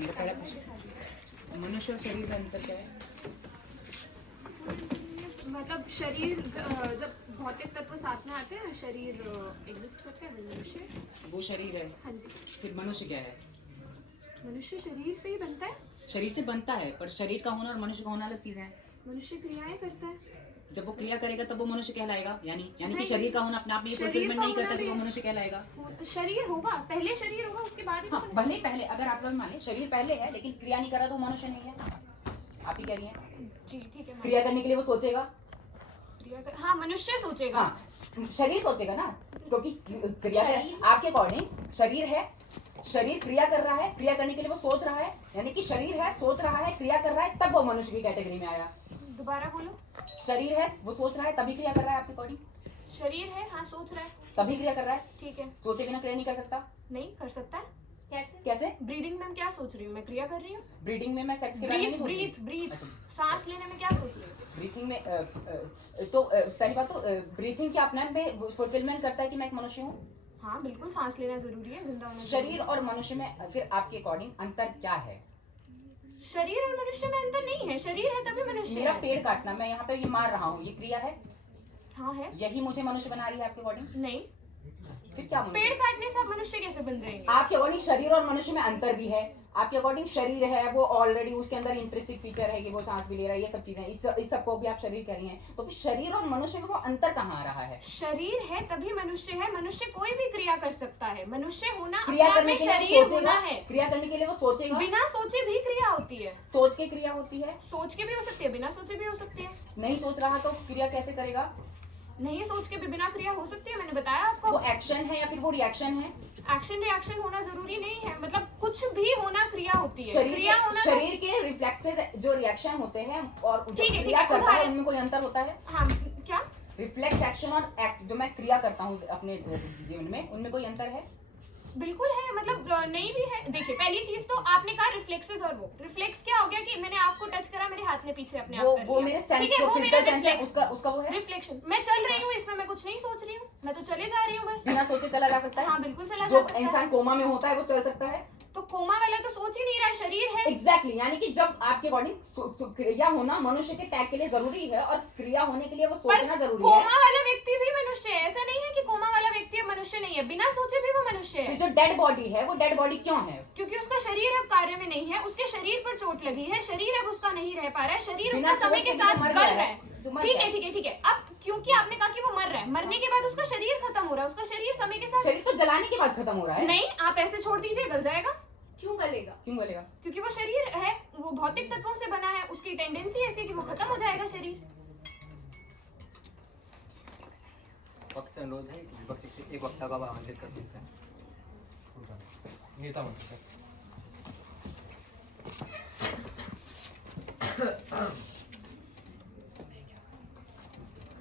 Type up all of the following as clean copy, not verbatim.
मेरा पहला प्रश्न, मनुष्य और शरीर में अंतर क्या है? मतलब शरीर जब भौतिक तत्व साथ में आते हैं शरीर एग्जिस्ट करते हैं मनुष्य। वो शरीर है। हाँ जी। फिर मनुष्य क्या है? मनुष्य शरीर से ही बनता है। शरीर से बनता है, पर शरीर का होना और मनुष्य का होना अलग चीजें हैं। मनुष्य क्रियाएं करता है। जब वो क्रिया करेगा तब वो मनुष्य कहलाएगा, यानी कि शरीर का होना अपने आप में फुलफिलमेंट नहीं करता तो वो मनुष्य कहलाएगा। शरीर होगा, पहले शरीर होगा उसके बाद ही। हाँ, भले पहले अगर आप लोग माने शरीर पहले है लेकिन क्रिया नहीं कर रहा तो मनुष्य नहीं है। आप ही कह रही हैं। जी ठीक है। क्रिया करने के लिए वो सोचेगा। हाँ, मनुष्य सोचेगा। हाँ, शरीर सोचेगा ना, क्योंकि क्रिया आपके अकॉर्डिंग शरीर है, शरीर क्रिया कर रहा है, क्रिया करने के लिए वो सोच रहा है, यानी कि शरीर है, सोच रहा है, क्रिया कर रहा है, तब वो मनुष्य की कैटेगरी में आया। दोबारा बोलो। शरीर है, वो सोच रहा है, तभी क्रिया कर रहा है आपके अकॉर्डिंग। शरीर है, हाँ सोच रहा है, तभी क्रिया कर रहा है। ठीक है। सोचे बिना क्रिया नहीं कर सकता। नहीं कर सकता है। कैसे? ब्रीदिंग में मैं क्या सोच रही हूँ? मैं क्रिया कर रही हूँ। ब्रीदिंग में मैं सेक्स के बारे में ब्रीथ सांस लेने में क्या सोच रही हूँ? ब्रीथिंग में तो पहली बात तो ब्रीथिंग क्या अपने आप में फुलफिलमेंट करता है कि मैं एक मनुष्य हूँ? हाँ बिल्कुल, सांस लेना जरूरी है, जिंदा होना। शरीर और मनुष्य में फिर आपके अकॉर्डिंग अंतर क्या है? शरीर और मनुष्य में अंतर नहीं है, शरीर है तभी मनुष्य। मेरा पेड़ काटना, मैं यहाँ पे ये मार रहा हूँ, ये क्रिया है? हाँ है। यही मुझे मनुष्य बना रही है आपके अकॉर्डिंग? नहीं। फिर क्या? पेड़ काटने से आप मनुष्य कैसे बन जाएंगे? आपके अकॉर्डिंग शरीर और मनुष्य में अंतर भी है। आपके अकॉर्डिंग शरीर है, वो ऑलरेडी उसके अंदर इंट्रिंसिक फीचर है कि वो सांस भी ले रहा है, ये सब चीजें, इस सबको भी आप शरीर कह रही हैं, तो फिर शरीर और मनुष्य में वो अंतर कहाँ आ रहा है? शरीर है तभी मनुष्य है, मनुष्य कोई भी क्रिया कर सकता है, मनुष्य होना क्रिया अपने आप करने में के लिए शरीर होना है। क्रिया करने के लिए वो सोचेगा। बिना सोचे भी क्रिया होती है। सोच के क्रिया होती है। सोच के भी हो सकती है, बिना सोचे भी हो सकती है। नहीं सोच रहा तो क्रिया कैसे करेगा? नहीं सोच के भी बिना क्रिया हो सकती है, मैंने बताया आपको। वो एक्शन है या फिर वो रिएक्शन है? एक्शन रिएक्शन होना जरूरी नहीं है, मतलब कुछ भी होना क्रिया होती है। शरीर के रिफ्लेक्सेस जो रिएक्शन होते हैं और ठीक है, क्रिया करता है उनमें कोई अंतर होता है? हाँ क्या? रिफ्लेक्स एक्शन और एक्ट जो मैं क्रिया करता हूँ अपने जीवन में, उनमें कोई अंतर है? बिल्कुल है, मतलब नहीं भी है। देखिए पहली चीज तो आपने कहा रिफ्लेक्सेस, और वो रिफ्लेक्स क्या हो गया कि मैंने आपको टच करा, मेरे हाथ ने पीछे अपने आप कर लिया। वो मेरे सेंस, ठीक है, वो मेरा रिफ्लेक्स, उसका वो है रिफ्लेक्शन। मैं चल रही हूँ, इसमें मैं कुछ नहीं सोच रही हूँ, मैं तो चले जा रही हूँ बस। बिना सोचे चला जा सकता है? हाँ बिल्कुल चला जा सकता है। जो इंसान कोमा में होता है वो चल सकता है? तो कोमा वाला तो सोच ही नहीं रहा, शरीर है। एग्जैक्टली, यानी कि जब आपके अकॉर्डिंग क्रिया होना मनुष्य के टैग के लिए जरूरी है और क्रिया होने के लिए वो सोचना जरूरी है। कोमा वाला व्यक्ति भी मनुष्य है, ऐसा नहीं है कि कोमा वाला व्यक्ति मनुष्य नहीं है, बिना सोचे भी वो मनुष्य है। जो डेड बॉडी है वो डेड बॉडी क्यों है? क्योंकि उसका शरीर अब कार्य में नहीं है, उसके शरीर पर चोट लगी है, शरीर अब उसका नहीं रह पा रहा है, शरीर उसका समय के साथ गल रहा है। ठीक है। अब क्योंकि आपने कहा कि वो मर रहा है, मरने के बाद उसका शरीर खत्म हो रहा है, उसका शरीर समय के साथ। शरीर तो जलाने के बाद खत्म हो रहा है। नहीं, आप ऐसे छोड़ दीजिए, गल जाएगा। क्यों गलेगा? क्योंकि वो शरीर है, वो भौतिक तत्वों से बना है, उसकी टेंडेंसी ऐसी है कि वो खत्म हो जाएगा शरीर। पक्ष से अनुरोध है कि विपक्ष से एक वक्ता को आप आमंत्रित कर सकते हैं। नेता मंत्री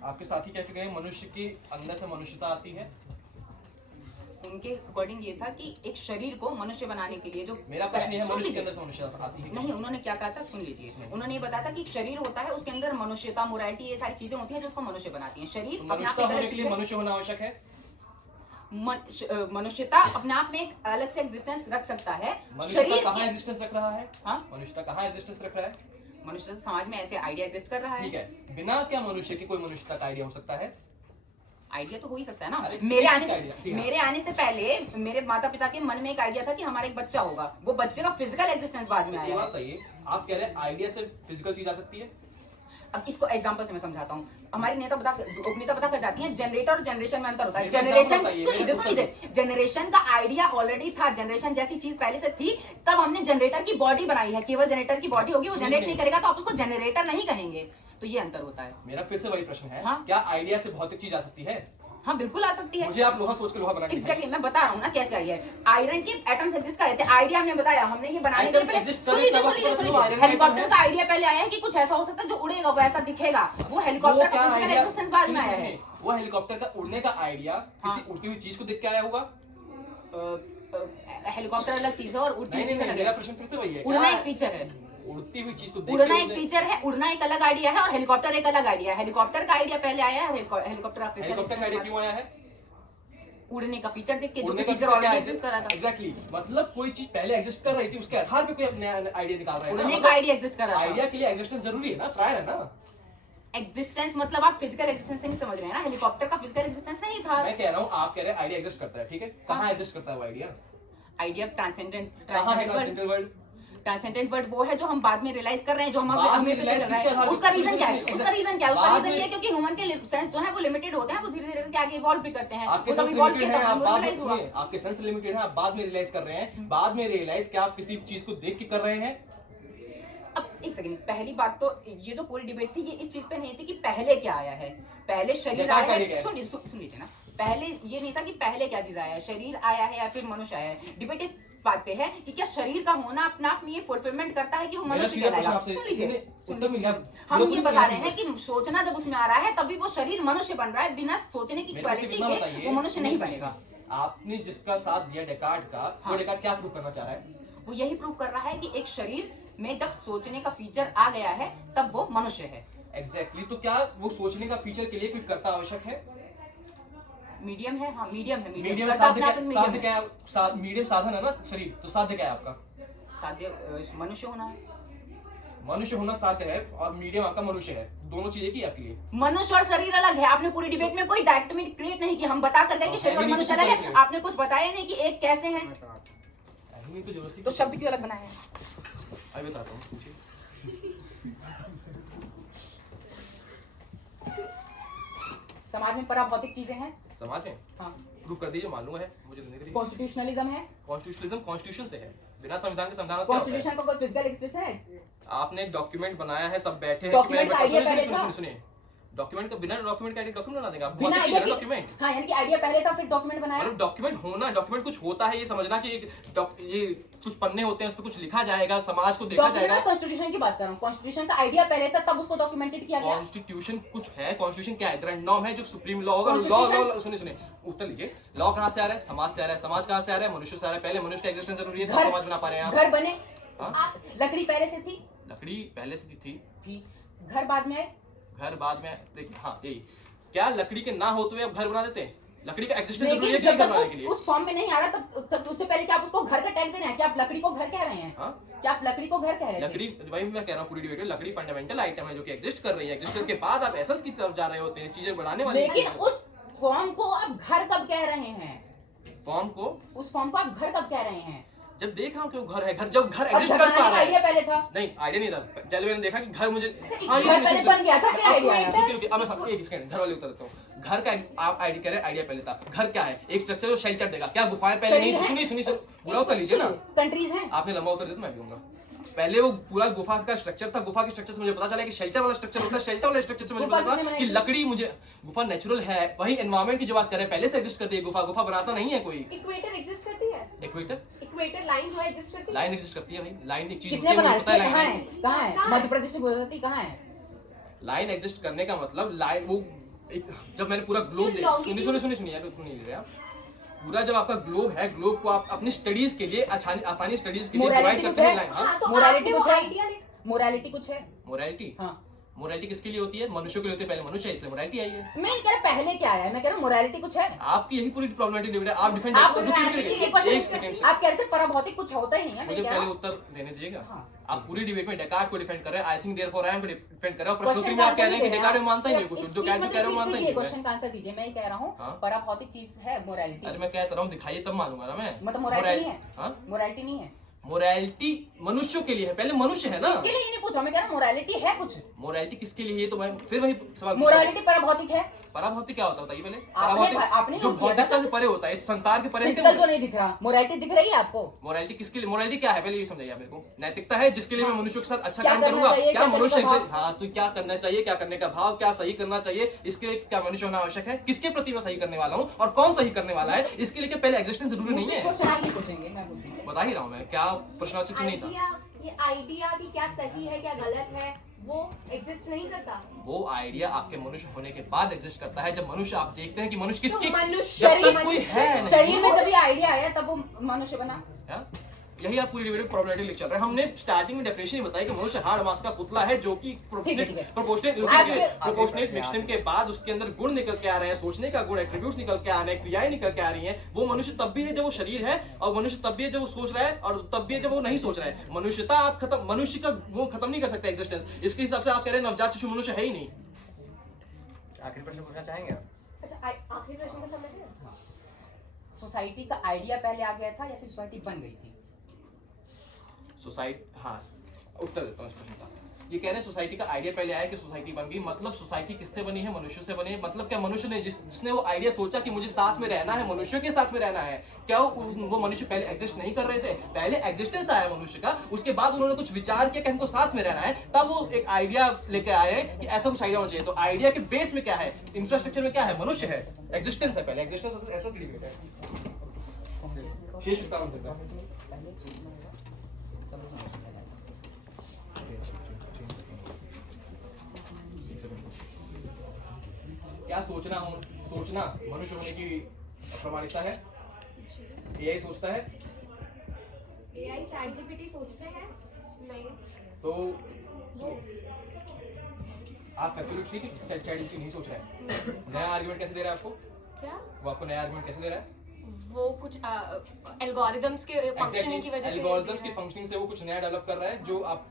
आपके साथी कैसे कहे मनुष्य के अंदर से मनुष्यता आती है? उनके अकॉर्डिंग ये था कि एक शरीर को मनुष्य बनाने के लिए जो मेरा प्रश्न है मनुष्य के अंदर से मनुष्यता आती है? नहीं, उन्होंने क्या कहा था सुन लीजिए। इसमें उन्होंने ये बताया था कि शरीर होता है, उसके अंदर मनुष्यता, मोरालिटी, ये सारी चीजें होती हैं जो उसको मनुष्य बनाती हैं। शरीर मनुष्यता होने के लिए मनुष्य होना आवश्यक है। मनुष्यता अपने आप में एक अलग से एग्जिस्टेंस रख सकता है। शरीर कहाँ एग्जिस्टेंस रख रहा है? हाँ, मनुष्यता कहाँ एग्जिस्टेंस रख रहा है? मनुष्य समाज में ऐसे आइडिया एग्जिस्ट कर रहा है। ठीक है, बिना क्या मनुष्य के कोई मनुष्यता का आइडिया हो सकता है? आइडिया तो हो ही सकता है ना। मेरे मेरे आने से पहले मेरे माता पिता के मन में एक आइडिया था कि हमारा एक बच्चा होगा, वो बच्चे का फिजिकल एग्जिस्टेंस बाद में आया। बात सही है, आप कह रहे हैं आइडिया से फिजिकल चीज आ सकती है। अब इसको एग्जांपल से मैं समझाता हूँ। हमारी नेता पता कर जाती है जनरेटर और जनरेशन में अंतर होता है। जनरेशन का आइडिया ऑलरेडी था, जनरेशन जैसी चीज पहले से थी, तब हमने जनरेटर की बॉडी बनाई है। केवल जनरेटर की बॉडी होगी, वो जनरेट नहीं करेगा तो आप उसको जनरेटर नहीं कहेंगे, तो ये अंतर होता है। मेरा फिर से वही प्रश्न है, हाँ? क्या आइडिया से भौतिक चीज आ सकती है? हाँ बिल्कुल आ सकती है। मुझे आप लोहा सोच के लोहा बना के एग्जैक्टली मैं बता रहा हूँ ना कैसे आई है। आयरन के एटम्स एग्जिस्ट कर रहे थे, आइडिया हमने बताया, हमने ये बनाने के पहले सुन लीजिए। हेलीकॉप्टर का आइडिया पहले आया है कि कुछ ऐसा हो सकता है जो उड़ेगा, वो ऐसा दिखेगा। वो हेलीकॉप्टर का फिजिकल एग्जिस्टेंस बाद में आया है। वो हेलीकॉप्टर का उड़ने का आइडिया किसी उड़ती हुई चीज को देख के आया होगा। हेलीकॉप्टर अलग चीज है और उड़ती हुई चीज अलग है। मेरा प्रश्न फिर से वही है, उड़ना एक फीचर है, उड़ती हुई चीज को उड़ना एक फीचर है, उड़ना एक अलग आइडिया है और हेलीकॉप्टर एक अलग आइडिया है। हेलीकॉप्टर का आइडिया पहले आया है, हेलीकॉप्टर का आइडिया क्यों आया है? उड़ने का फीचर देख के, जो उड़ने का फीचर feature क्या ऑलरेडी है? एग्जिस्ट कर रहा था। Exactly. मतलब कोई चीज पहले एग्जिस्ट कर रही थी, उसके आधार पे कोई अपने आइडिया निकाल रहा है ना। उड़ने का आइडिया एग्जिस्ट कर रहा था। आइडिया के लिए एग्जिस्टेंस जरूरी है ना, प्रायर है ना। एग्जिस्टेंस मतलब आप फिजिकल एग्जिस्टेंस से नहीं समझ रहे हैं ना, हेलीकॉप्टर का फिजिकल एग्जिस्टेंस नहीं था। मैं कह रहा हूँ, आप कह रहे हैं आइडिया एग्जिस्ट करता है, ठीक है, कहाँ एग्जिस्ट करता है वो आइडिया? आइडिया ट्रांसेंडेंट कहाँ है ट्रांसेंडेंटल वर्ल्ड? ट्रांसेंडेंट वर्ड वो है जो हम बाद में रियलाइज कर रहे हैं, जो बाद में हमें पता realize चल रहा किसके है। आधार पे? उसका रीजन क्या है? सुनिए, उसका रीजन क्या है? उसका बाद रीजन ये है में- क्योंकि ह्यूमन के सेंस जो है वो लिमिटेड होते हैं, वो धीरे धीरे करके आगे इवॉल्व भी करते हैं। आपके वो जब सेंस इवॉल्व लिमिटेड किया है, तब आप हमको बाद में रियलाइज हुआ। सुनिए, आपके सेंस लिमिटेड है, आप बाद में रियलाइज कर रहे हैं, बाद में रियलाइज क्या आप किसी चीज को देख के कर रहे हैं। अब एक सेकंड, पहली बात तो ये जो पूरी डिबेट थी ये इस चीज पे नहीं थी कि पहले क्या आया है, पहले शरीर डेकार्ट आया का क्या है। है? सुन लीजिए ना, पहले ये नहीं था कि पहले क्या चीज आया है, शरीर आया है या फिर मनुष्य आया है। डिबेट इस बात पे है कि क्या शरीर का होना अपना आप में ये फुलफिलमेंट करता है कि वो मेरा मनुष्य सीधा कहलाएगा। प्रश्न सुन आपसे लीजिए, उत्तर मिल गया। हम बिल्कुल ये मिल बता गया। रहे हैं कि सोचना जब उसमें आ रहा है तभी वो शरीर मनुष्य बन रहा है, बिना सोचने की मेरे को सिर्फ क्वालिटी इतना के बताइए, वो मनुष्य नहीं बनेगा। आपने जिसका साथ दिया डेकार्ट का, वो हाँ। डेकार्ट क्या प्रूव करना चाह रहा है? वो यही प्रूव कर रहा है कि एक शरीर में जब सोचने का फीचर आ गया है तब वो मनुष्य है। एग्जैक्टली। तो क्या वो सोचने का फीचर के लिए कोई कर्ता आवश्यक है? मीडियम है, हाँ मीडियम है। मीडियम करता साध्य अपने आप क्या, में साध्य medium क्या है? मीडियम साधन है ना शरीर, तो साध्य क्या है आपका? है। साध्य मनुष्य होना है। मनुष्य होना साध्य है और मीडियम आपका मनुष्य है, दोनों चीजें की आपके लिए। मनुष्य और शरीर अलग है। आपने पूरी डिबेट में कोई डायरेक्टमी क्रिएट नहीं की। हम बता कर गए कि शरीर और नहीं, मनुष्य नहीं, अलग है, नहीं। आपने कुछ बताया नहीं कि एक कैसे है, नहीं तो जरूरत तो शब्द क्यों अलग बनाए हैं? अभी बताता हूँ, पूछिए। समाज में पराभौतिक चीजें हैं। समाज है, हाँ, प्रूव कर दीजिए, मालूम है मुझे तो नहीं करिए। कॉन्स्टिट्यूशनलिज्म है। कॉन्स्टिट्यूशनलिज्म कॉन्स्टिट्यूशन से है, बिना संविधान के संविधान क्या होता है? कॉन्स्टिट्यूशन का कोई फिजिकल एक्सप्रेशन है? आपने एक डॉक्यूमेंट बनाया है, सब बैठे हैं डॉक्यूमेंट का idea पहले था। सुनिए, डॉक्यूमेंट का बिना डॉक्यूमेंट का डॉक्यूमेंट बना देंगे आप? बिना बहुत आइडिया अच्छी के, डॉक्यूमेंट। हाँ यानी कि आइडिया पहले था फिर डॉक्यूमेंट बनाया। मतलब डॉक्यूमेंट होना, डॉक्यूमेंट कुछ होता है ये समझना कि ये कुछ पन्ने होते हैं, उस पर कुछ लिखा जाएगा, समाज को देखा डॉक्यूमेंट जाएगा। में कॉन्स्टिट्यूशन की बात कर रहा हूँ। कॉन्स्टिट्यूशन का आइडिया पहले था तब उसको डॉक्यूमेंटेड किया गया। कॉन्स्टिट्यूशन कुछ है, कॉन्स्टिट्यूशन क्या है? ग्रैंड नॉर्म है जो सुप्रीम लॉ होगा। लॉ Constitution- सुनिए उत्तर लीजिए, लॉ कहाँ से आ रहा है? समाज से आ रहा है। समाज कहाँ से आ रहा है? मनुष्य से आ रहा है। पहले मनुष्य का एग्जिस्टेंस जरूरी है, तब घर- समाज बना पा रहे हैं आप। घर बने, हाँ? लकड़ी पहले से थी। लकड़ी पहले से थी, घर बाद में आए। घर बाद में। देखिए हाँ, यही क्या लकड़ी के ना होते हुए आप घर बना देते हैं? लकड़ी का एग्जिस्टेंस जरूरी है लेकिन घर जब बनाने तक के लिए। उस फॉर्म में नहीं आ रहा तब उससे पहले क्या आप उसको घर का टैग दे रहे हैं? क्या आप लकड़ी को घर कह रहे हैं? हाँ? क्या आप लकड़ी को घर कह रहे हैं? लकड़ी, वही मैं कह रहा हूँ पूरी डिबेट में, लकड़ी फंडामेंटल आइटम है जो कि एग्जिस्ट कर रही है। एग्जिस्टेंस के बाद आप एसेंस की तरफ जा रहे होते हैं, चीजें बढ़ाने वाली। लेकिन उस फॉर्म को आप घर कब कह रहे हैं? फॉर्म को, उस फॉर्म को आप घर कब कह रहे हैं? जब देख रहा हूँ कि वो घर है, घर जब घर अब एग्जिस्ट घर कर पा बनाने का रहा आइडिया है। पहले था। नहीं, आइडिया नहीं था। जब मैंने देखा कि घर मुझे घर पहले बन गया था, फिर आइडिया आया। अब मैं एक सेकंड घर वाले उत्तर देता हूँ। घर का आप आइडिया कह रहे हैं, आइडिया पहले था। घर क्या है? एक स्ट्रक्चर जो शेल्टर देगा। क्या गुफाएं पहले नहीं? सुनिए पूरा उत्तर लीजिए ना। कंट्रीज हैं। आपने लंबा उत्तर दिया तो मैं भी दूंगा। पहले वो पूरा गुफा का स्ट्रक्चर था, गुफा के स्ट्रक्चर से मुझे पता चला कि शेल्टर वाला स्ट्रक्चर होता है। शेल्टर वाले स्ट्रक्चर से मुझे गुफा पता किसने चला बनाई कि थी? लकड़ी मुझे गुफा नेचुरल है। वही एनवायरनमेंट की जो बात कर रहे हैं, पहले से एग्जिस्ट करती है गुफा। गुफा बनाता नहीं है कोई। इक्वेटर एग्जिस्ट करती है। इक्वेटर इक्वेटर लाइन जो है एग्जिस्ट करती है। लाइन एग्जिस्ट करती है भाई। लाइन एक चीज किसने होती है, बनाया? मुझे पता है कहाँ है? लाइन। कहाँ है? कहाँ है? मध्य प्रदेश से गुजरती कहाँ है? लाइन एग्जिस्ट करने का मतलब लाइन वो जब मैंने पूरा ग्लोब जो longitude- सुनिए यार, सुनिए ले रहे आप। पूरा जब आपका ग्लोब है, ग्लोब को आप अपनी स्टडीज के लिए आसानी स्टडीज के लिए Morality डिवाइड कुछ करते हैं है? लाइन। हाँ, तो मोरालिटी आपने वो कुछ है? आइडिया ले मोरालिटी कुछ है? मोरालिटी, हाँ, मोरालिटी किसके लिए होती है? मनुष्यों के लिए होती है। पहले मनुष्य है इसलिए मोरालिटी आई है। मैं कह रहा पहले क्या आया है, मैं कह रहा हूँ मोरालिटी कुछ है। आपकी यही पूरी प्रॉब्लमेटिक डिबेट है। आप डिफेंड आप एक सेकंड आप कह रहे थे पराभौतिक कुछ होता ही नहीं है। मुझे मैं कह पहले रहा हूँ उत्तर देने दीजिएगा। हाँ। आप पूरी डिबेट में डेकार्ट को डिफेंड कर रहे हैं। I think therefore I am को डिफेंड कर रहे हो। प्रश्नोत्तरी क्वेश्चन में का आप कह रहे हैं कि आंसर डेकार्ट दीजिए। मानता ही नहीं कुछ, जो कहते कह रहे हो मानता ही नहीं है। क्वेश्चन का आंसर दीजिए। मैं कह रहा हूँ हाँ। पराभौतिक चीज है मोरालिटी। अरे मैं कहता रहा हूँ, दिखाइए तब मानूंगा ना मैं। मतलब मोरालिटी नहीं है। हाँ? मोरालिटी नहीं है। मोरालिटी मनुष्यों के लिए है। पहले मनुष्य है ना। इसके लिए ये नहीं पूछ रहा, मैं कह रहा हूँ मोरालिटी है कुछ। मोरालिटी किसके लिए है? तो मैं फिर वही सवाल मोरालिटी पराभौतिक है। पराभौतिक क्या होता है बताइए पहले। आपने जो यूज किया था भौतिकता से परे होता है, इस संसार के परे है। फिजिकल जो नहीं दिख रहा, मोरालिटी दिख रही है आपको? मोरालिटी किसके लिए? मोरालिटी क्या है पहले ये समझाइए आप मेरे को। नैतिकता है जिसके लिए मैं मनुष्यों के साथ अच्छा क्या काम करना करूंगा। चाहिए, क्या क्या करने मनुष्य का से, भाव? हाँ, तो क्या करना चाहिए, क्या करने का भाव, क्या सही करना चाहिए, इसके लिए क्या मनुष्य होना आवश्यक है, किसके प्रति मैं सही करने वाला हूँ और कौन सही करने वाला है, इसके लिए क्या पहले एग्जिस्टेंस जरूरी नहीं है? क्वेश्चन आप नहीं पूछेंगे, मैं पूछूंगा। बता ही रहा हूँ मैं, क्या प्रश्नवाचक नहीं था। आइडिया, ये आइडिया की क्या सही है क्या गलत है वो एग्जिस्ट नहीं करता। वो आइडिया आपके मनुष्य होने के बाद एग्जिस्ट करता है। जब मनुष्य, आप देखते हैं कि मनुष्य तो किसकी, मनुष्य जब शरीर तक कोई है नहीं। शरीर में जब ये आइडिया आया तब वो मनुष्य बना। क्या? यही आप पूरी डिबेट में प्रोबेबिलिटी लिख चल रहे हैं। हमने स्टार्टिंग में डेफिनेशन ही बताई कि मनुष्य हाड़ मास का पुतला है जो कि ठीक है। प्रोपोर्शनेट मिक्सिंग के बाद उसके अंदर गुण निकल के आ रहे हैं, सोचने का गुण, एट्रीब्यूट्स निकल के आ रहे हैं, क्रियाएं निकल के आ रही हैं। वो मनुष्य तब भी है जब वो शरीर है, और मनुष्य तब भी है जब वो सोच रहा है, और तब भी है जब वो नहीं सोच रहा है। मनुष्यता आप खत्म, मनुष्य का वो खत्म नहीं कर सकते एग्जिस्टेंस। इसके हिसाब से आप कह रहे हैं नवजात शिशु मनुष्य है ही नहीं। आखिरी प्रश्न पूछना चाहेंगे आप? अच्छा आखिरी प्रश्न का समय है। सोसाइटी का आइडिया पहले आ गया था या फिर सोसाइटी बन गई थी? सोसाइटी, हाँ उत्तर देता हूँ इस प्रश्न का। ये कह रहे हैं सोसाइटी का आइडिया पहले आया कि सोसाइटी बन गई। मतलब सोसाइटी किससे बनी है? मनुष्य से बनी है। मतलब क्या मनुष्य ने जिसने वो आइडिया सोचा कि मुझे साथ में रहना है, मनुष्य के साथ में रहना है, क्या वो मनुष्य पहले एग्जिस्ट नहीं कर रहे थे? पहले एग्जिस्टेंस आया मनुष्य का, उसके बाद उन्होंने कुछ विचार किया कि हमको साथ में रहना है, तब वो एक आइडिया लेके आए कि ऐसा कुछ आइडिया होना चाहिए। तो आइडिया के बेस में क्या है, इंफ्रास्ट्रक्चर में क्या है? मनुष्य है, एग्जिस्टेंस है। पहले एग्जिस्टेंस ऐसा की डिबेट है। शेष उत्तर देता हूं। क्या सोचना मनुष्य होने की प्रमाणिकता है? एआई सोचता है? एआई चैट जीपीटी सोचते हैं? नहीं। तो आप कैलकुलेट की चैट जीपीटी नहीं सोच रहा है। नया आर्गुमेंट कैसे दे रहा है आपको? क्या? वो आपको नया आर्गुमेंट कैसे दे रहा है? वो कुछ एल्गोरिदम्स के फंक्शनिंग की वजह से एल्गोरिथम्स की फंक्शनिंग से वो कुछ नया डेवलप कर रहा है, जो आप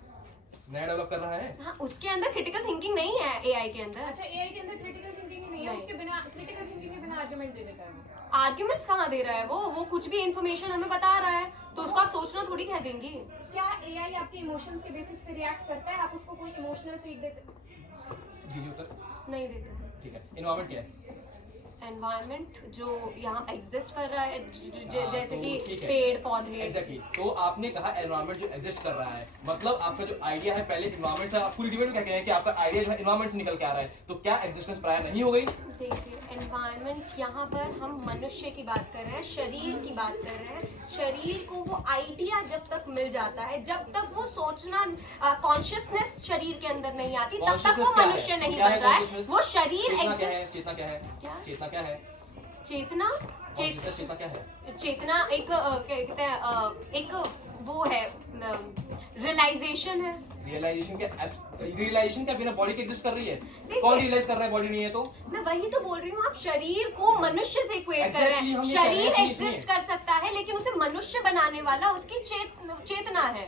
नया डेवलप कर रहा है। हाँ, उसके अंदर क्रिटिकल थिंकिंग नहीं है एआई के अंदर। अच्छा एआई के अंदर क्रिटिकल थिंकिंग ही नहीं है, नहीं। उसके बिना क्रिटिकल थिंकिंग के बिना आर्गुमेंट दे देता है वो। आर्ग्यूमेंट्स कहाँ दे रहा है वो कुछ भी इंफॉर्मेशन हमें बता रहा है, तो उसको आप सोचना थोड़ी कह देंगे। क्या एआई आपके इमोशंस के बेसिस पे रिएक्ट करता है? आप उसको कोई इमोशनल फीड देते? जी उत्तर नहीं देते। ठीक है। एनवायरनमेंट क्या है? एनवायरनमेंट जो यहाँ एग्जिस्ट कर रहा है, जैसे तो कि ठीक है। पेड़ पौधे। एग्जैक्टली। तो आपने कहा एनवायरनमेंट जो एग्जिस्ट कर रहा है, मतलब आपका जो आइडिया है पहले एनवायरनमेंट से, आप पूरी डिबेट में क्या कह रहे हैं कि आपका आइडिया जो है एनवायरनमेंट से निकल के आ रहा है, तो क्या एग्जिस्टेंस प्रायर नहीं हो गई? देखिए एनवायरनमेंट, यहाँ पर हम मनुष्य की बात कर रहे हैं, शरीर की बात कर रहे हैं। शरीर को वो आइडिया जब तक मिल जाता है, जब तक वो सोचना, कॉन्शियसनेस शरीर के अंदर नहीं आती, तब तक वो मनुष्य नहीं बन रहा है। वो शरीर एग्जिस्ट। चेतना क्या है? क्या? चेतना क्या है? चेतना चेतना क्या है? चेतना एक क्या कहते हैं, एक वो है, रियलाइजेशन है। रियलाइजेशन क्या बिना बॉडी के एग्जिस्ट कर रही है? देखिए, कौन रियलाइज कर रहा है बॉडी नहीं है तो? मैं वही तो बोल रही हूँ, आप शरीर को मनुष्य से इक्वेट कर रहे Exactly, हैं। हम ये कह रहे शरीर हैं, एग्जिस्ट कर सकता है, लेकिन उसे मनुष्य बनाने वाला उसकी चेतना है।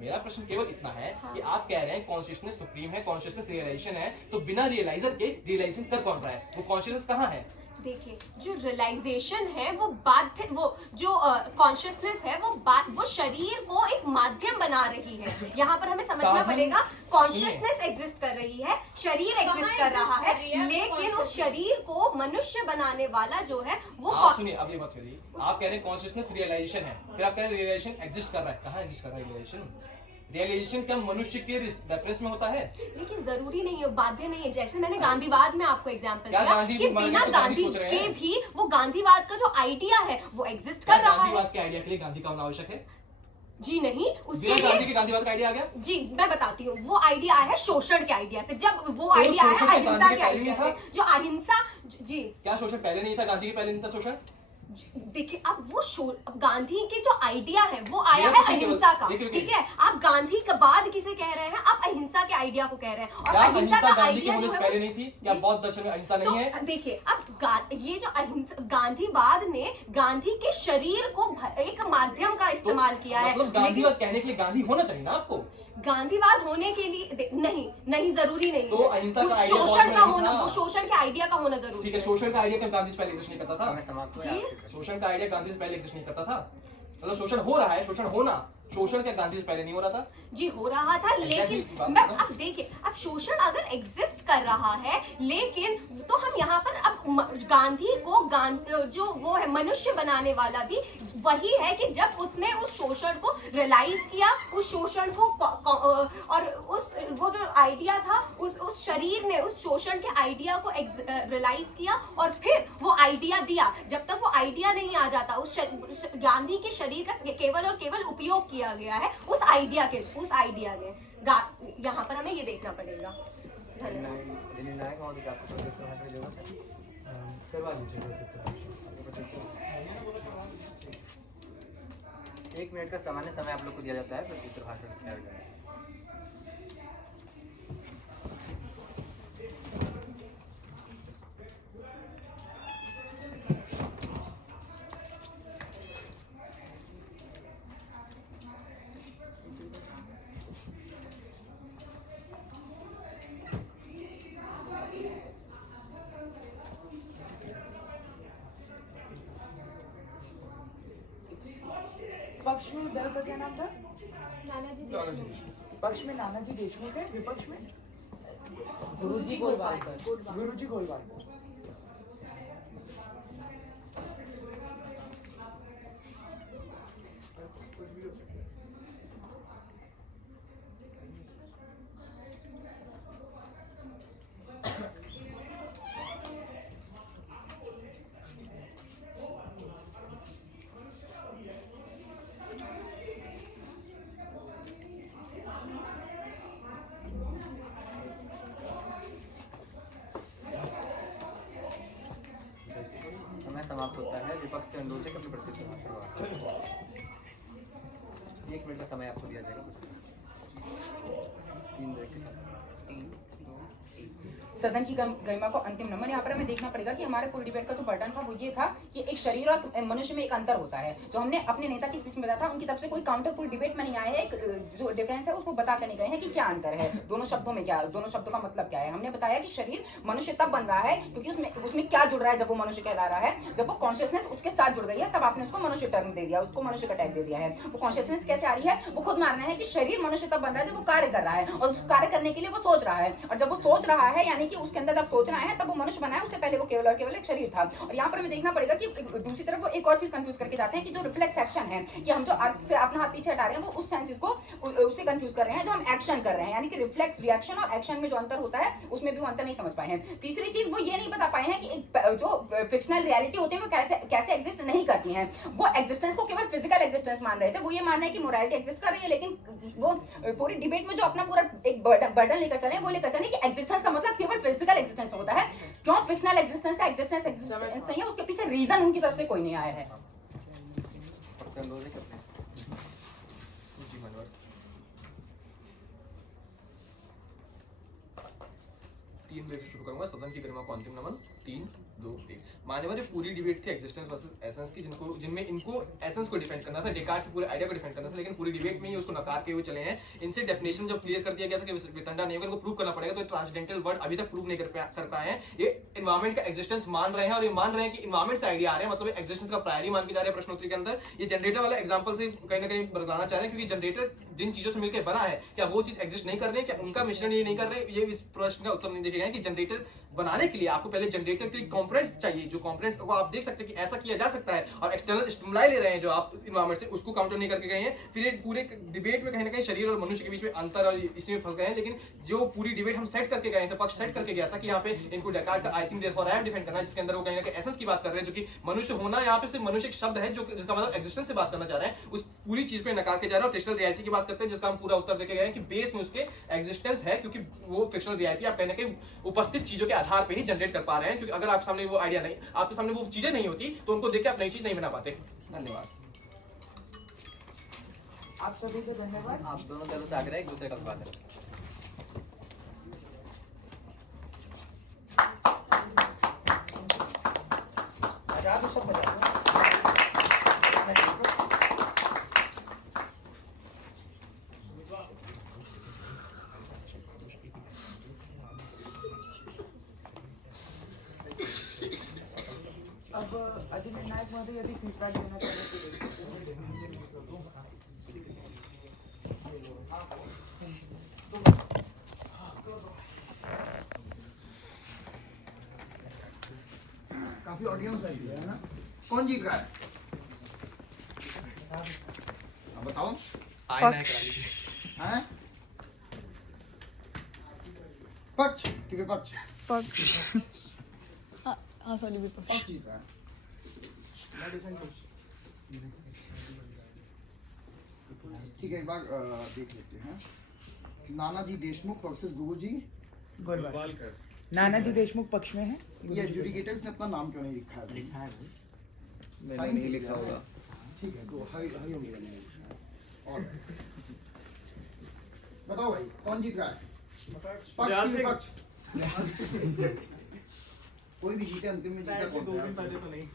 मेरा प्रश्न केवल इतना है हाँ। कि आप कह रहे हैं कॉन्शियसनेस सुप्रीम है, कॉन्शियसनेस रियलाइजेशन है, तो बिना रियलाइजर के रियलाइजेशन कर कौन रहा है? वो कॉन्शियसनेस कहाँ है? देखिए, जो रियलाइजेशन है वो बाध्य, वो जो कॉन्शियसनेस है वो शरीर को एक माध्यम बना रही है। यहाँ पर हमें समझना साधन- पड़ेगा, कॉन्शियसनेस एग्जिस्ट कर रही है, शरीर एग्जिस्ट कर रहा है, लेकिन उस शरीर को मनुष्य बनाने वाला जो है वो आप सुनिए, अब ये बात करिए। आप कह रहे हैं कॉन्शियसनेस रियलाइजेशन है, फिर आप कह रहे हैं रियलाइजेशन एग्जिस्ट कर रहा है। कहाँ एग्जिस्ट कर रहा है रियलाइजेशन? रियलाइजेशन क्या मनुष्य के रेफरेंस में होता है? लेकिन जरूरी नहीं है, बाध्य नहीं है। जैसे मैंने गांधीवाद में आपको एग्जांपल क्या दिया गांधी कि भी मान बिना रहे तो गांधी गांधी सोच रहे के हैं? भी वो गांधीवाद का जो आइडिया है वो एग्जिस्ट क्या कर रहा है। गांधीवाद के आइडिया के लिए गांधी का होना आवश्यक है? जी नहीं, उसके बिना गांधी लिए के गांधीवाद का आइडिया आ गया? जी मैं बताती हूँ, वो आइडिया आया है शोषण के आइडिया से। जब वो तो आइडिया आया शोषण तो अहिंसा गांधी के के पहले आइडिया नहीं से, जो अहिंसा जी क्या शोषण पहले नहीं था? गांधी के पहले नहीं था शोषण? देखिए, अब वो गांधी के जो आइडिया है वो आया मेरा है क्वेश्चन अहिंसा का, देखिए, ठीक है? आप गांधी के बाद किसे कह रहे हैं? आप अहिंसा के आइडिया को कह रहे हैं। और क्या अहिंसा का गांधी के आइडिया होने जो से है पहले नहीं थी? क्या जी। बौद्ध दर्शन में अहिंसा नहीं है? तो देखिए, अब ये जो अहिंसा, गांधीवाद ने गांधी के शरीर को एक माध्यम का इस्तेमाल किया है। मतलब गांधीवाद कहने के लिए गांधी होना चाहिए ना आपको? गांधीवाद होने के लिए नहीं जरूरी नहीं तो है। अहिंसा का कुछ आइडिया शोषण बहुत का नहीं होना, था। वो शोषण के आइडिया का होना जरूरी ठीक है, है। शोषण का आइडिया कब गांधी से पहले एग्जिस्ट नहीं करता था? समय समाप्त हुआ जी। है आपके प्रश्न। शोषण का आइडिया गांधी से पहले एग्जिस्ट नहीं करता था? मतलब शोषण हो रहा है, शोषण होना, शोषण क्या गांधी से पहले नहीं हो रहा था? जी हो रहा था, लेकिन Exactly, मैं अब देखिए, अब शोषण अगर एग्जिस्ट कर रहा है, लेकिन तो हम यहाँ पर अब गांधी को जो वो है मनुष्य बनाने वाला भी वही है कि जब उसने उस शोषण को रियलाइज किया, उस शोषण को और उस वो जो आइडिया था, उस शरीर ने उस शोषण के आइडिया को रियलाइज किया और फिर वो आइडिया दिया। जब तक वो आइडिया नहीं आ जाता, उस गांधी के शरीर का केवल और केवल उपयोग किया गया है उस आइडिया ने। यहाँ पर हमें ये देखना पड़ेगा। धन्यवाद। निर्णायक महोदय, आपको कोई दूसरा भाषण की जरूरत है? करवा लीजिए। 1 मिनट का सामान्य समय आप लोग को दिया जाता है प्रत्युत्तर भाषण तैयार करने। पक्ष में दल का क्या नाम था? नानाजी देशमुख। पक्ष में नानाजी देशमुख है, विपक्ष में गुरुजी गोलवालकर। गुरुजी गोलवालकर। समय समाप्त होता है। विपक्ष से अनुरोध है कि अपने प्रत्युत्तर भाषण शुरुआत करें। 1 मिनट का समय आपको दिया जाएगा। 3 ब्रेक के साथ। सदन की गरिमा को अंतिम नमन। यहाँ पर हमें देखना पड़ेगा कि हमारे पूरी डिबेट का जो बटन था वो ये था कि एक शरीर और मनुष्य में एक अंतर होता है। जो हमने अपने नेता की स्पीच में बताया था, उनकी तरफ से कोई काउंटर पूरी डिबेट में नहीं आया है। एक जो डिफरेंस है उसको बता कर नहीं गए हैं कि क्या अंतर है दोनों शब्दों में, क्या दोनों शब्दों का मतलब क्या है। हमने बताया कि शरीर मनुष्य तब बन रहा है क्योंकि उसमें क्या जुड़ रहा है जब वो मनुष्य कहला रहा है, जब वो कॉन्शियसनेस उसके साथ जुड़ गई है, तब आपने उसको मनुष्य टर्म दे दिया, उसको मनुष्य का टैग दे दिया है। वो कॉन्शियसनेस कैसे आ रही है? वो खुद मानना है कि शरीर मनुष्य तब बन रहा है जब वो कार्य कर रहा है, और उस कार्य करने के लिए वो सोच रहा है, और जब वो सोच रहा है यानी कि उसके अंदर जब सोचना है तब वो मनुष्य बना है। उससे पहले वो केवल और केवल एक शरीर था। और यहाँ पर हमें देखना पड़ेगा कि दूसरी तरफ वो एक और चीज कंफ्यूज करके जाते हैं कि जो रिफ्लेक्स एक्शन है, कि हम जो से अपना हाथ पीछे हटा रहे हैं वो उस सेंसेस को उससे कंफ्यूज कर रहे हैं जो हम एक्शन कर रहे हैं। यानी कि रिफ्लेक्स रिएक्शन और एक्शन में जो अंतर होता है उसमें भी वो अंतर नहीं समझ पाए हैं। तीसरी चीज वो ये नहीं बता पाए हैं कि जो फिक्शनल रियलिटी होती है वो कैसे एग्जिस्ट नहीं करती हैं। वो एग्जिस्टेंस को केवल फिजिकल एग्जिस्टेंस मान रहे थे। वो ये मान रहे हैं कि मोरालिटी एग्जिस्ट कर रही है, लेकिन वो पूरी डिबेट में जो अपना पूरा एक बर्डन लेकर चले, वो लेकर चले कि एग्जिस्टेंस का मतलब केवल फिजिकल एग्जिस्टेंस होता है। क्यों फिक्शनल एग्जिस्टेंस है, एग्जिस्टेंस नहीं है, उसके पीछे रीजन उनकी तरफ से कोई नहीं आया है। तीन ब्रेक शुरू करूंगा। सदन की गरिमा को अंतिम नमन। 3, 2, 1। मान्यवर, पूरी डिबेट थी एग्जिस्टेंस वर्सेस एसेंस की, जिनमें इनको एसेंस को डिफेंड करना था, डेकार्ट के पूरे आइडिया को डिफेंड करना था, लेकिन पूरी डिबेट में ही उसको नकार के हुए चले हैं। इनसे डेफिनेशन जब क्लियर कर दिया गया था कि वितंडा नहीं होगा, इनको प्रूव करना पड़ेगा, तो ट्रांसडेंटल वर्ड अभी तक प्रूव नहीं कर पाए हैं। ये एनवायरमेंट का एग्जिस्टेंस मान रहे हैं, और ये मान रहे हैं कि एनवायरमेंट से आइडिया आ रहे हैं, मतलब एग्जिस्टेंस का प्रायरी मान के जा रहे हैं प्रश्नोत्तरी के अंदर। ये जनरेटर वाला एग्जांपल से कहीं ना कहीं बताना चाह रहे हैं, क्योंकि जनरेटर जिन चीजों से मिलकर बना है, क्या वो चीज एग्जिस्ट नहीं कर रही है, क्या उनका मिश्रण ये नहीं कर रहे, ये इस प्रश्न का उत्तर नहीं देखे गए कि जनरेटर बनाने के लिए आपको पहले जनरेटर के कंपोनेंट्स चाहिए, जो कंपोनेंट्स को आप देख सकते हैं कि ऐसा किया जा सकता है, और एक्सटर्नल स्टिमुलाई ले रहे हैं जो आप एनवायरमेंट से, उसको काउंटर नहीं करके गए हैं। फिर ये पूरे डिबेट में कहीं ना कहीं शरीर और मनुष्य के बीच में अंतर और इसमें फंस गए हैं। लेकिन जो पूरी डिबेट हम सेट करके गए थे, पक्ष सेट करके गया था कि यहाँ पे इनको डेकार्ट का I think therefore I am defend करना, जिसके अंदर वो कहीं ना कहीं एसेंस की बात कर रहे हैं, जो कि मनुष्य होना, यहाँ पे सिर्फ मनुष्य एक शब्द है जो जिसका मतलब एग्जिस्टेंस से बात करना चाह रहे हैं, उस पूरी चीज पे नकार के जा रहे हैं। और फिक्शनल रियलिटी की बात करते हैं, जिसका हम पूरा उत्तर देके गए हैं कि बेस में उसके एग्जिस्टेंस है, क्योंकि वो फिक्शनल रियलिटी आप कहीं ना कहीं उपस्थित चीजों के आधार पर ही जनरेट कर पा रहे हैं। क्योंकि अगर आप सामने वो आइडिया नहीं, आपके सामने वो चीजें नहीं होती, तो उनको देख के आप नई चीज नहीं बना पाते। धन्यवाद। आप सभी से धन्यवाद। आप दोनों दलों से आग्रह है एक दूसरे का विवाद करें। बजा दो, सब बजा दो। अब अधिनियम नायक महोदय यदि फीडबैक देना चाहें तो दे सकते हैं। काफी ऑडियंस आई है ना? कौन जीत रहा है? बताओ। हैं? पक्ष कि विपक्ष? पक्ष। हाँ सॉरी विपक्ष। पक्ष जीत रहा है। ठीक है, एक बार देख लेते हैं। नानाजी देशमुख वर्सेस गुरुजी गोलवालकर। नानाजी देशमुख पक्ष में है। ये एडजुडिकेटर्स ने अपना नाम क्यों नहीं लिखा है? मैंने नहीं लिखा होगा। ठीक है, तो हरिओम भैया ने पूछना है। और बताओ भाई, कौन जीत रहा है? पक्ष की विपक्ष? कोई भी जीते, अंतिम में जीता कौन? 2 दिन पहले तो नहीं।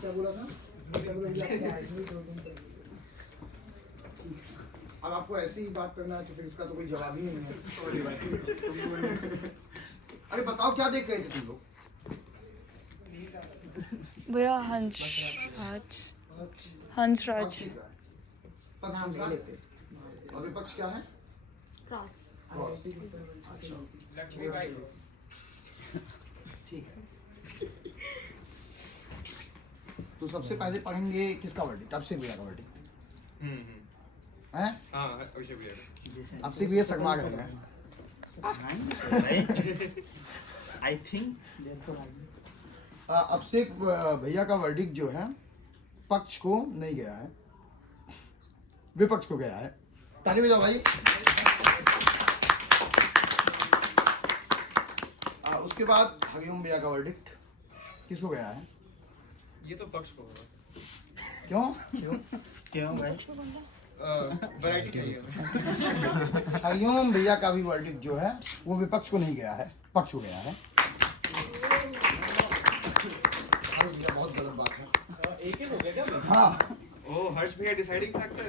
क्या बोला था? अब आपको ऐसे ही बात करना है तो फिर इसका तो कोई जवाब ही नहीं है। अरे बताओ क्या देख रहे थे तुम लोग? भैया हंसराज पक्ष जीत रहा है। पक्ष किसका है? और विपक्ष क्या है? क्रॉस। अच्छा, ठीक है। तो सबसे पहले पढ़ेंगे किसका वर्डिक्ट? अभिषेक भैया का वर्डिक्ट हैं? हाँ, अभिषेक भैया। अभिषेक भैया शर्मा गए हैं। आई थिंक अभिषेक भैया का वर्डिक्ट जो है पक्ष को नहीं गया है, विपक्ष को गया है। ताली बजाओ भाई। उसके बाद हरिओम भैया का वर्डिक्ट किसको गया है? ये तो पक्ष को होगा। क्यों? क्यों भाई? वैरायटी चाहिए। हरिओम भैया का भी वर्डिक्ट जो है वो विपक्ष को नहीं गया है, पक्ष को गया है। भैया बहुत गलत बात है। एक ही हो गया क्या? हाँ, ओ, हर्ष भैया डिसाइडिंग फैक्टर।